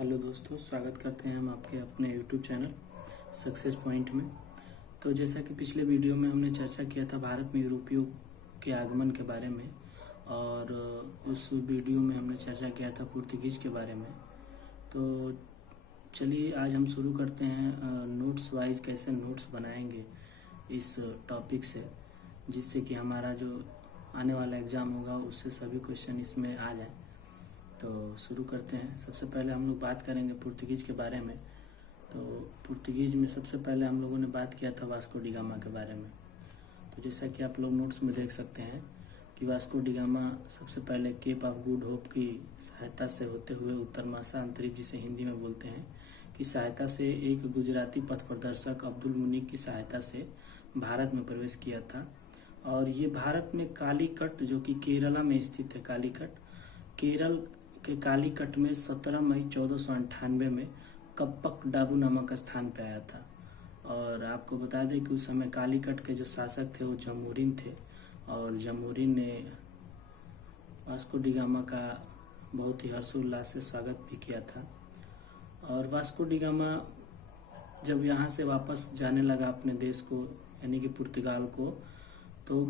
Hello दोस्तों, स्वागत करते हैं हम आपके अपने यूट्यूब चैनल सक्सेस पॉइंट में। तो जैसा कि पिछले वीडियो में हमने चर्चा किया था भारत में यूरोपियों के आगमन के बारे में, और उस वीडियो में हमने चर्चा किया था पुर्तगीज के बारे में। तो चलिए आज हम शुरू करते हैं नोट्स वाइज कैसे नोट्स बनाएंगे इस टॉपिक से, जिससे कि हमारा जो आने वाला एग्ज़ाम होगा उससे सभी क्वेश्चन इसमें आ जाए। तो शुरू करते हैं। सबसे पहले हम लोग बात करेंगे पुर्तगीज के बारे में। तो पुर्तगीज में सबसे पहले हम लोगों ने बात किया था वास्को डी गामा के बारे में। तो जैसा कि आप लोग नोट्स में देख सकते हैं कि वास्को डी गामा सबसे पहले केप ऑफ गुड होप की सहायता से होते हुए उत्तर महासागरीय, जिसे हिंदी में बोलते हैं, की सहायता से एक गुजराती पथ प्रदर्शक अब्दुल मुनीक की सहायता से भारत में प्रवेश किया था। और ये भारत में कालीकट, जो कि केरला में स्थित है, कालीकट केरल के कालीकट में 17 मई 1498 में कप्पक डाबू नामक स्थान पे आया था। और आपको बता दें कि उस समय कालीकट के जो शासक थे वो जमोरिन थे, और जमोरिन ने वास्को डी गामा का बहुत ही हर्षोल्लास से स्वागत भी किया था। और वास्को डी गामा जब यहाँ से वापस जाने लगा अपने देश को, यानी कि पुर्तगाल को, तो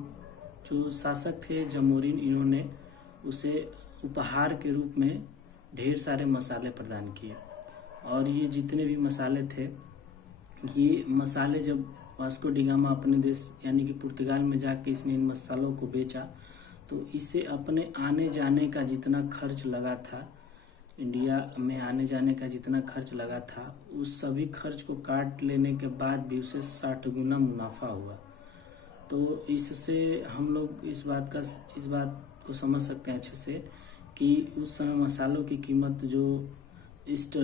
जो शासक थे जमोरिन, इन्होंने उसे उपहार के रूप में ढेर सारे मसाले प्रदान किए। और ये जितने भी मसाले थे, ये मसाले जब वास्को डी गामा अपने देश यानी कि पुर्तगाल में जाके इसने इन मसालों को बेचा, तो इसे अपने आने जाने का जितना खर्च लगा था, इंडिया में आने जाने का जितना खर्च लगा था, उस सभी खर्च को काट लेने के बाद भी उसे 60 गुना मुनाफा हुआ। तो इससे हम लोग इस बात को समझ सकते हैं अच्छे से कि उस समय मसालों की कीमत जो ईस्ट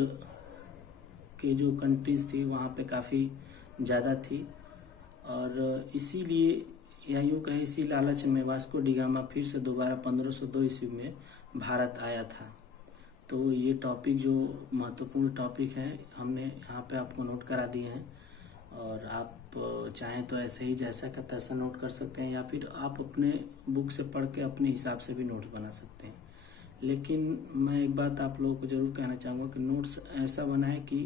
के जो कंट्रीज़ थी वहाँ पे काफ़ी ज़्यादा थी। और इसीलिए, या यूँ कहें इसी लालच में, वास्को डी गामा फिर से दोबारा 1502 ईस्वी में भारत आया था। तो ये टॉपिक जो महत्वपूर्ण टॉपिक है, हमने यहाँ पे आपको नोट करा दिए हैं। और आप चाहें तो ऐसे ही जैसा का तैसा नोट कर सकते हैं, या फिर आप अपने बुक से पढ़ के अपने हिसाब से भी नोट्स बना सकते हैं। लेकिन मैं एक बात आप लोगों को ज़रूर कहना चाहूँगा कि नोट्स ऐसा बनाएं कि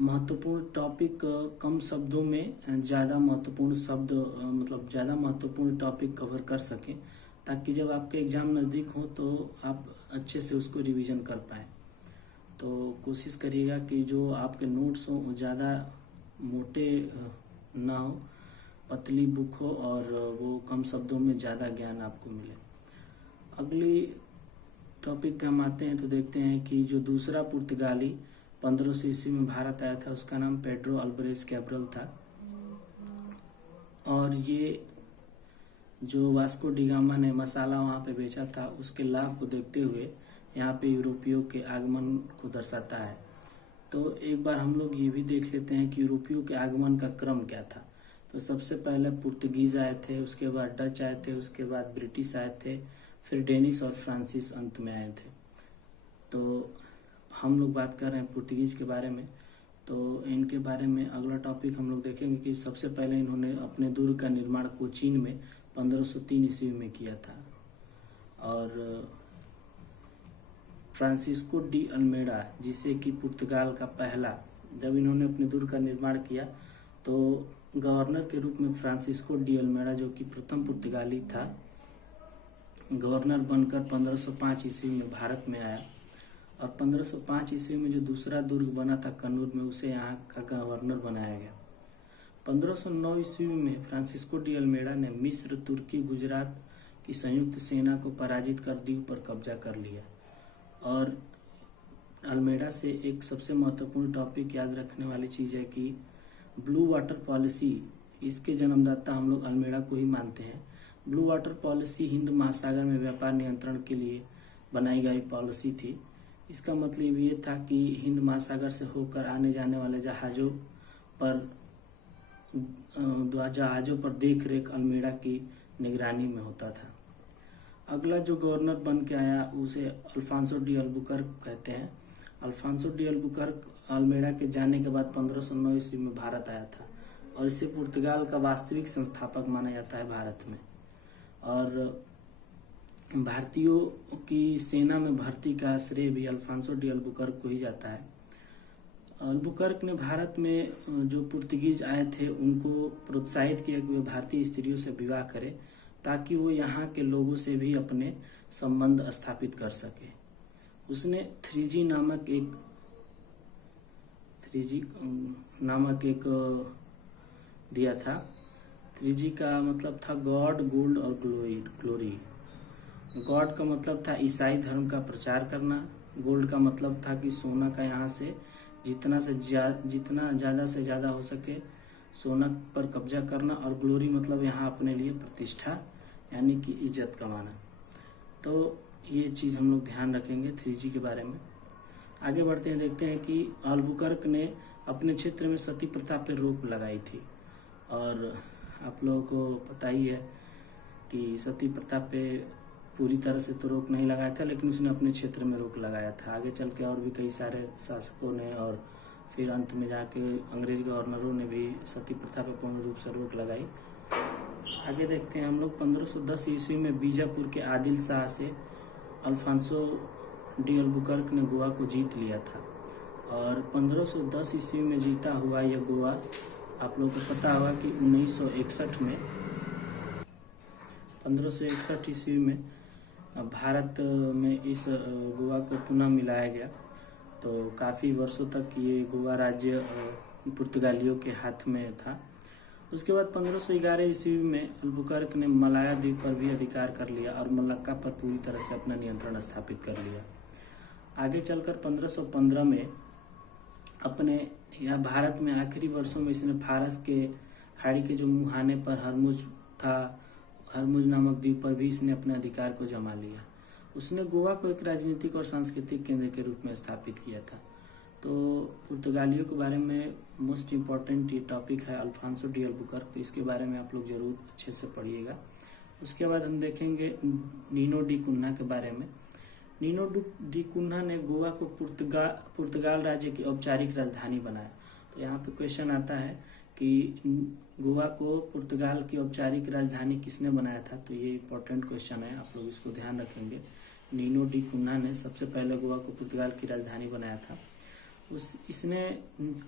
महत्वपूर्ण टॉपिक कम शब्दों में ज़्यादा महत्वपूर्ण शब्द, मतलब ज़्यादा महत्वपूर्ण टॉपिक कवर कर सकें, ताकि जब आपके एग्ज़ाम नज़दीक हो तो आप अच्छे से उसको रिवीजन कर पाएँ। तो कोशिश करिएगा कि जो आपके नोट्स हों वो ज़्यादा मोटे ना हो, पतली बुक हो, और वो कम शब्दों में ज़्यादा ज्ञान आपको मिले। अगली टॉपिक पे हम आते हैं तो देखते हैं कि जो दूसरा पुर्तगाली 1500 ईस्वी में भारत आया था, उसका नाम पेड्रो अल्वारेज कैब्रल था। और ये जो वास्को डी गामा ने मसाला वहाँ पे बेचा था, उसके लाभ को देखते हुए यहाँ पे यूरोपियों के आगमन को दर्शाता है। तो एक बार हम लोग ये भी देख लेते हैं कि यूरोपियों के आगमन का क्रम क्या था। तो सबसे पहले पुर्तगीज आए थे, उसके बाद डच आए थे, उसके बाद ब्रिटिश आए थे, फिर डेनिश और फ्रांसीस अंत में आए थे। तो हम लोग बात कर रहे हैं पुर्तगीज के बारे में। तो इनके बारे में अगला टॉपिक हम लोग देखेंगे कि सबसे पहले इन्होंने अपने दुर्ग का निर्माण कोचीन में 1503 ईस्वी में किया था। और फ्रांसिस्को डी अल्मेडा, जिसे कि पुर्तगाल का पहला, जब इन्होंने अपने दुर्ग का निर्माण किया तो गवर्नर के रूप में फ्रांसिस्को डी अल्मेडा, जो कि प्रथम पुर्तगाली था, गवर्नर बनकर 1505 ईस्वी में भारत में आया। और 1505 ईस्वी में जो दूसरा दुर्ग बना था कन्नूर में, उसे यहाँ का गवर्नर बनाया गया। 1509 ईस्वी में फ्रांसिस्को डी अल्मेडा ने मिस्र, तुर्की, गुजरात की संयुक्त सेना को पराजित कर द्वीप पर कब्जा कर लिया। और अल्मेडा से एक सबसे महत्वपूर्ण टॉपिक याद रखने वाली चीज़ है कि ब्लू वाटर पॉलिसी, इसके जन्मदाता हम लोग अल्मेडा को ही मानते हैं। ब्लू वाटर पॉलिसी हिंद महासागर में व्यापार नियंत्रण के लिए बनाई गई पॉलिसी थी। इसका मतलब ये था कि हिंद महासागर से होकर आने जाने वाले जहाज़ों पर देख रेख अल्मेडा की निगरानी में होता था। अगला जो गवर्नर बन के आया उसे अल्फांसो डी अल्बुकर्क कहते हैं। अल्फांसो डी अल्बुकर्क अल्मेडा के जाने के बाद 1509 ईस्वी में भारत आया था, और इसे पुर्तगाल का वास्तविक संस्थापक माना जाता है भारत में। और भारतीयों की सेना में भर्ती का श्रेय भी अल्फांसो डी अल्बुकर्क को ही जाता है। अल्बुकर्क ने भारत में जो पुर्तगीज आए थे उनको प्रोत्साहित किया कि वे भारतीय स्त्रियों से विवाह करें ताकि वो यहाँ के लोगों से भी अपने संबंध स्थापित कर सके। उसने 3G नामक एक दिया था। 3G का मतलब था गॉड, गोल्ड और ग्लोरी। गॉड का मतलब था ईसाई धर्म का प्रचार करना। गोल्ड का मतलब था कि सोना का यहाँ से जितना ज़्यादा से ज़्यादा हो सके सोना पर कब्जा करना, और ग्लोरी मतलब यहाँ अपने लिए प्रतिष्ठा यानी कि इज्जत कमाना। तो ये चीज़ हम लोग ध्यान रखेंगे 3G के बारे में। आगे बढ़ते हैं, देखते हैं कि अल्बुकर्क ने अपने क्षेत्र में सती प्रथा पर रोक लगाई थी। और आप लोगों को पता ही है कि सती प्रथा पे पूरी तरह से तो रोक नहीं लगाया था, लेकिन उसने अपने क्षेत्र में रोक लगाया था। आगे चल के और भी कई सारे शासकों ने और फिर अंत में जाके अंग्रेज गवर्नरों ने भी सती प्रथा पर पूर्ण रूप से रोक लगाई। आगे देखते हैं हम लोग 1510 ईस्वी में बीजापुर के आदिल शाह से अल्फांसो डी अल्बुकर्क ने गोवा को जीत लिया था। और 1510 ईस्वी में जीता हुआ यह गोवा, आप लोगों को पता होगा कि 1561 ईस्वी में भारत में इस गोवा को पुनः मिलाया गया। तो काफ़ी वर्षों तक ये गोवा राज्य पुर्तगालियों के हाथ में था। उसके बाद 1511 ईस्वी में अल्बुकर्क ने मलाया द्वीप पर भी अधिकार कर लिया और मलक्का पर पूरी तरह से अपना नियंत्रण स्थापित कर लिया। आगे चलकर 1515 में अपने या भारत में आखिरी वर्षों में इसने फारस के खाड़ी के जो मुहाने पर हरमुज नामक द्वीप पर भी इसने अपने अधिकार को जमा लिया। उसने गोवा को एक राजनीतिक और सांस्कृतिक केंद्र के रूप में स्थापित किया था। तो पुर्तगालियों के बारे में मोस्ट इम्पॉर्टेंट ये टॉपिक है अल्फांसो डी अल्बुकर्क, इसके बारे में आप लोग ज़रूर अच्छे से पढ़िएगा। उसके बाद हम देखेंगे नीनो डी कुन्हा के बारे में। नीनो डी कुन्हा ने गोवा को पुर्तगाल राज्य की औपचारिक राजधानी बनाया। तो यहाँ पे क्वेश्चन आता है कि गोवा को पुर्तगाल की औपचारिक राजधानी किसने बनाया था, तो ये इम्पोर्टेंट क्वेश्चन है, आप लोग इसको ध्यान रखेंगे। नीनो डी कुन्हा ने सबसे पहले गोवा को पुर्तगाल की राजधानी बनाया था।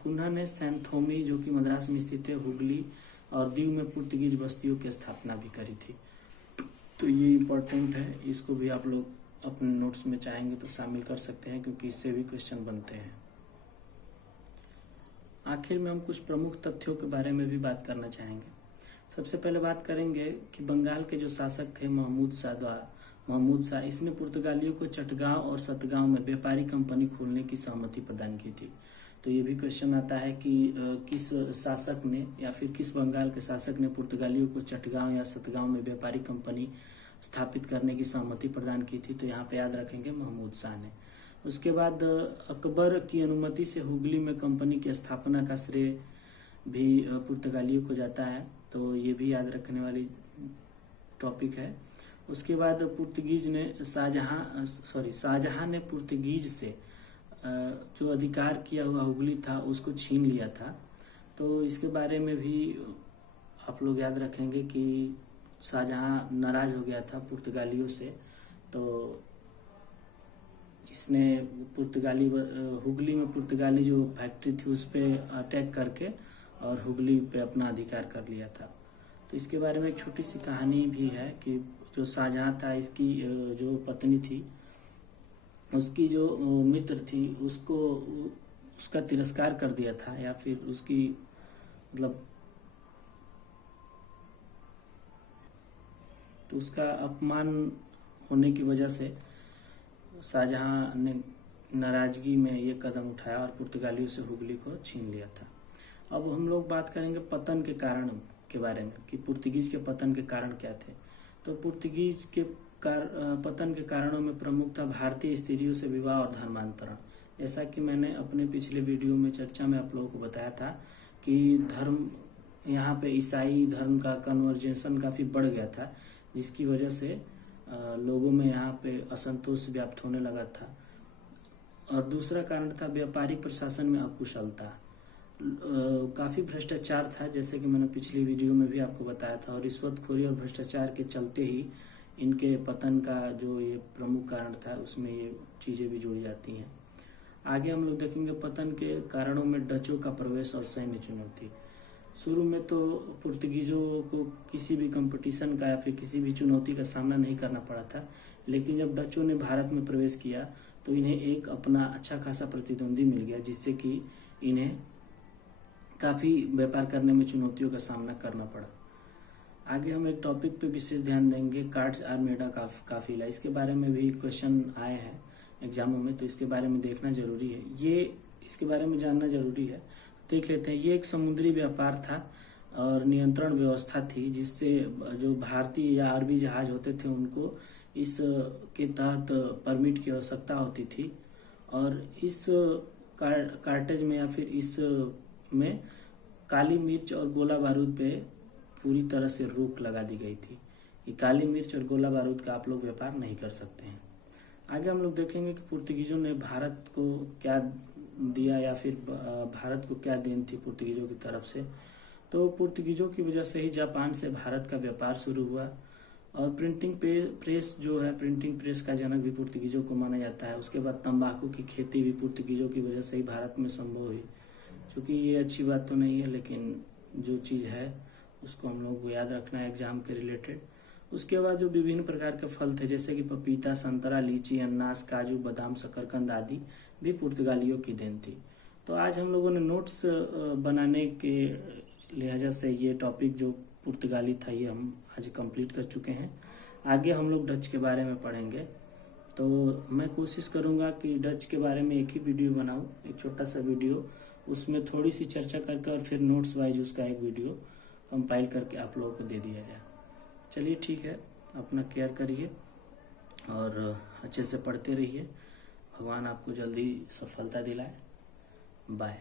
कुन्हा ने सैंथोमी जो कि मद्रास में स्थित है, हुगली और दीव में पुर्तगीज बस्तियों की स्थापना भी करी थी। तो ये इम्पोर्टेंट है, इसको भी आप लोग अपने नोट्स में चाहेंगे तो शामिल कर सकते हैं क्योंकि इससे भी क्वेश्चन बनते हैं। आखिर में हम कुछ प्रमुख तथ्यों के बारे में भी बात करना चाहेंगे। सबसे पहले बात करेंगे कि बंगाल के जो शासक थे महमूद शाह, इसने पुर्तगालियों को चटगांव और सतगांव में व्यापारी कंपनी खोलने की सहमति प्रदान की थी। तो ये भी क्वेश्चन आता है कि किस शासक ने या फिर किस बंगाल के शासक ने पुर्तगालियों को चटगांव या सतगांव में व्यापारी कंपनी स्थापित करने की सहमति प्रदान की थी। तो यहाँ पे याद रखेंगे महमूद शाह ने। उसके बाद अकबर की अनुमति से हुगली में कंपनी की स्थापना का श्रेय भी पुर्तगालियों को जाता है। तो ये भी याद रखने वाली टॉपिक है। उसके बाद शाहजहां ने पुर्तगीज से जो अधिकार किया हुआ हुगली था उसको छीन लिया था। तो इसके बारे में भी आप लोग याद रखेंगे कि शाहजहां नाराज हो गया था पुर्तगालियों से, तो इसने हुगली में पुर्तगाली जो फैक्ट्री थी उस पर अटैक करके और हुगली पे अपना अधिकार कर लिया था। तो इसके बारे में एक छोटी सी कहानी भी है कि जो शाहजहां था, इसकी जो पत्नी थी, उसकी जो मित्र थी उसका तिरस्कार कर दिया था, या फिर उसकी मतलब तो उसका अपमान होने की वजह से शाहजहां ने नाराजगी में ये कदम उठाया और पुर्तगालियों से हुगली को छीन लिया था। अब हम लोग बात करेंगे पतन के कारण के बारे में कि पुर्तगीज के पतन के कारण क्या थे। तो पुर्तगीज के पतन के कारणों में प्रमुख था भारतीय स्त्रियों से विवाह और धर्मांतरण। जैसा कि मैंने अपने पिछले वीडियो में चर्चा में आप लोगों को बताया था कि धर्म यहाँ पे ईसाई धर्म का कन्वर्जेंशन काफ़ी बढ़ गया था, जिसकी वजह से लोगों में यहाँ पे असंतोष व्याप्त होने लगा था। और दूसरा कारण था व्यापारिक प्रशासन में अकुशलता, काफ़ी भ्रष्टाचार था, जैसे कि मैंने पिछली वीडियो में भी आपको बताया था। और रिश्वतखोरी और भ्रष्टाचार के चलते ही इनके पतन का जो ये प्रमुख कारण था उसमें ये चीज़ें भी जुड़ी जाती हैं। आगे हम लोग देखेंगे पतन के कारणों में डचों का प्रवेश और सैन्य चुनौती। शुरू में तो पुर्तगीजों को किसी भी कंपटीशन का या फिर किसी भी चुनौती का सामना नहीं करना पड़ा था, लेकिन जब डचों ने भारत में प्रवेश किया तो इन्हें एक अपना अच्छा खासा प्रतिद्वंदी मिल गया, जिससे कि इन्हें काफ़ी व्यापार करने में चुनौतियों का सामना करना पड़ा। आगे हम एक टॉपिक पे विशेष ध्यान देंगे, कार्ड्स आर मेड ऑफ काफिला। इसके बारे में भी क्वेश्चन आए हैं एग्जामों में, तो इसके बारे में देखना जरूरी है, इसके बारे में जानना जरूरी है। देख लेते हैं। ये एक समुद्री व्यापार था और नियंत्रण व्यवस्था थी, जिससे जो भारतीय या अरबी जहाज होते थे उनको इस के तहत परमिट की आवश्यकता होती थी, और इस कार्टेज में या फिर इस में काली मिर्च और गोला बारूद पे पूरी तरह से रोक लगा दी गई थी कि काली मिर्च और गोला बारूद का आप लोग व्यापार नहीं कर सकते हैं। आगे हम लोग देखेंगे कि पुर्तगीजों ने भारत को क्या दिया या फिर भारत को क्या देन थी पुर्तगीजों की तरफ से। तो पुर्तगीजों की वजह से ही जापान से भारत का व्यापार शुरू हुआ, और प्रिंटिंग प्रेस जो है, प्रिंटिंग प्रेस का जनक भी पुर्तगीजों को माना जाता है। उसके बाद तंबाकू की खेती भी पुर्तगीजों की वजह से ही भारत में संभव हुई। चूँकि ये अच्छी बात तो नहीं है, लेकिन जो चीज़ है उसको हम लोग को याद रखना है एग्जाम के रिलेटेड। उसके बाद जो विभिन्न प्रकार के फल थे, जैसे कि पपीता, संतरा, लीची, अनानास, काजू, बादाम, शकरकंद आदि भी पुर्तगालियों की देन थी। तो आज हम लोगों ने नोट्स बनाने के लिहाजा से ये टॉपिक जो पुर्तगाली था ये हम आज कंप्लीट कर चुके हैं। आगे हम लोग डच के बारे में पढ़ेंगे, तो मैं कोशिश करूँगा कि डच के बारे में एक ही वीडियो बनाऊँ, एक छोटा सा वीडियो, उसमें थोड़ी सी चर्चा करके और फिर नोट्स वाइज उसका एक वीडियो कंपाइल करके आप लोगों को दे दिया जाए। चलिए ठीक है, अपना केयर करिए और अच्छे से पढ़ते रहिए। भगवान आपको जल्दी सफलता दिलाए। बाय।